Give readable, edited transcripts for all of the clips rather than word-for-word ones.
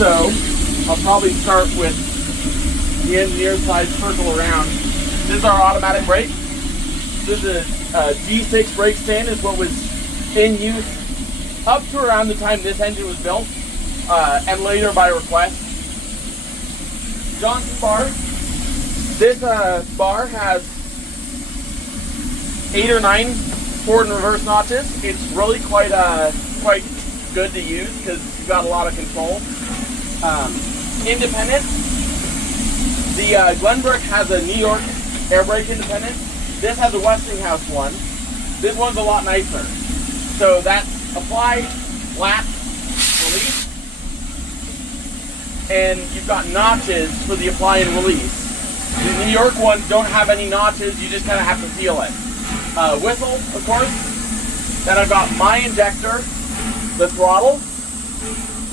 So I'll probably start with the engineer side, circle around. This is our automatic brake. This is a G6 brake stand, is what was in use up to around the time this engine was built, and later by request. Johnson bar. This bar has 8 or 9 forward and reverse notches. It's really quite good to use because you've got a lot of control. Independent. The Glenbrook has a New York air brake independent. This has a Westinghouse one. This one's a lot nicer. So that's apply, lap, release, and you've got notches for the apply and release. The New York ones don't have any notches, you just kind of have to feel it. Whistle, of course. Then I've got my injector, the throttle.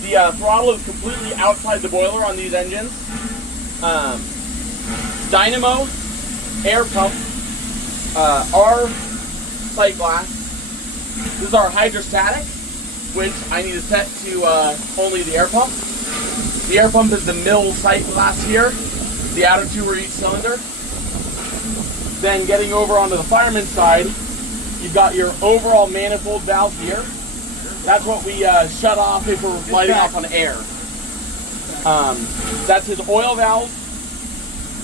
The throttle is completely outside the boiler on these engines. Dynamo, air pump, our sight glass. This is our hydrostatic, which I need to set to only the air pump. The air pump is the mill sight glass here. The outer two are each cylinder. Then getting over onto the fireman's side, you've got your overall manifold valve here. That's what we shut off if we're lighting off on air. That's his oil valve,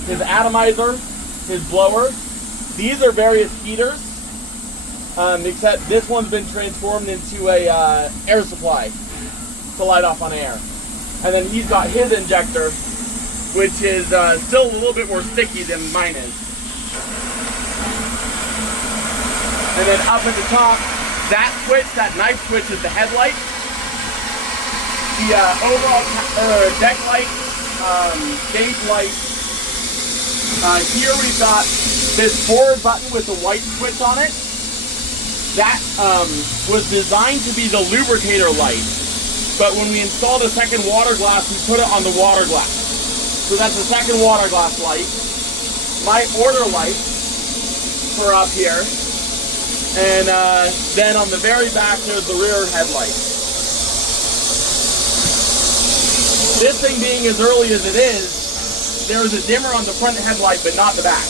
his atomizer, his blower. These are various heaters, except this one's been transformed into a air supply to light off on air. And then he's got his injector, which is still a little bit more sticky than mine is. And then up at the top, that switch, that knife switch, is the headlight. The overall deck light, gauge light. Here we've got this forward button with the white switch on it. That was designed to be the lubricator light. But when we installed a second water glass, we put it on the water glass. So that's the second water glass light. My order light for up here. And then on the very back, there's the rear headlight. This thing being as early as it is, there's a dimmer on the front headlight, but not the back.